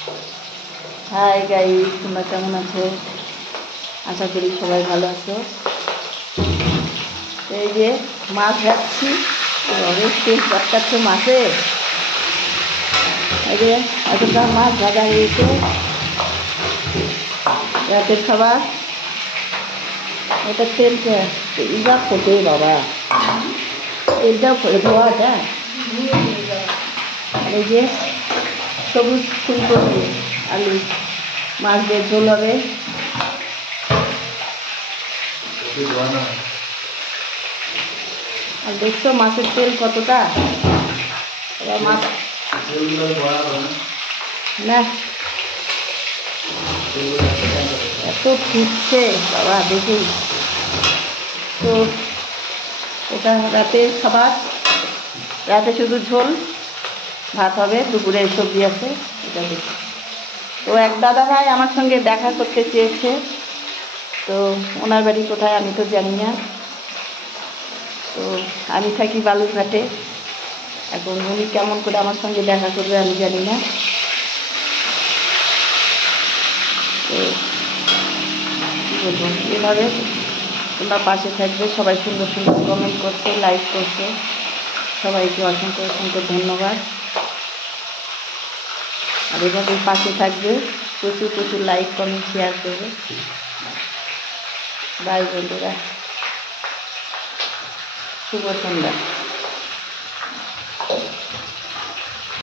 Hi guys, তোমরা কেমন আছো? আশা করি সবাই ভালো আছো। এই যে মাছ ভাজছি, অনেক তেল চটকাচ্ছে মাছে। এই যে এতটা মাছ ভাজা হয়েছে, রাতের খাবার। এটা তেলটা ইজা ফোটে বাবা, তেলটাও ফোটে ধোয়াটা। এই যে সবুজ ফুলকপি আলু মাছ দিয়ে ঝোল হবে। আর দেখছো মাছের তেল কতটা, এবার মাছ না এত ফুটছে বাবা দেখি তো। এটা রাতের খাবার, রাতে শুধু ঝোল ভাত হবে, দুপুরে সবজি আছে। এটা দেখি তো এক দাদা ভাই আমার সঙ্গে দেখা করতে চেয়েছে, তো ওনার বাড়ি কোথায় আমি তো জানি না। তো আমি থাকি বালুরঘাটে, এখন উনি কেমন করে আমার সঙ্গে দেখা করবে আমি জানি না। তো কী বলবো, এভাবে তোমরা পাশে থাকবে, সবাই সুন্দর সুন্দর কমেন্ট করছো, লাইক করছো, সবাইকে অসংখ্য অসংখ্য ধন্যবাদ। আর এভাবে পাশে থাকবে, প্রচুর প্রচুর লাইক কমেন্ট শেয়ার করবে। বাই বন্ধুরা, শুভ সন্ধ্যা।